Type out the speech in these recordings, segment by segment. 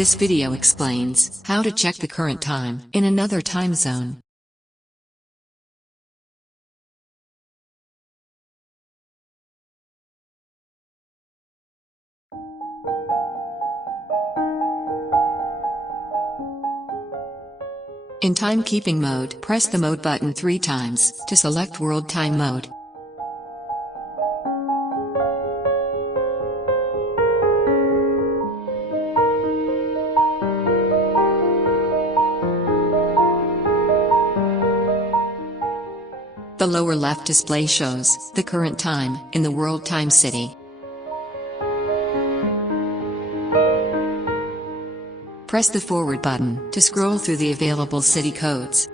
This video explains how to check the current time in another time zone. In timekeeping mode, press the mode button 3 times to select world time mode. The lower left display shows the current time in the world time city. Press the forward button to scroll through the available city codes.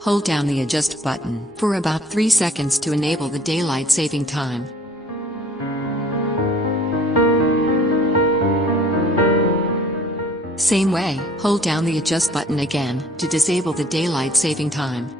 Hold down the adjust button for about 3 seconds to enable the daylight saving time. Same way, hold down the adjust button again to disable the daylight saving time.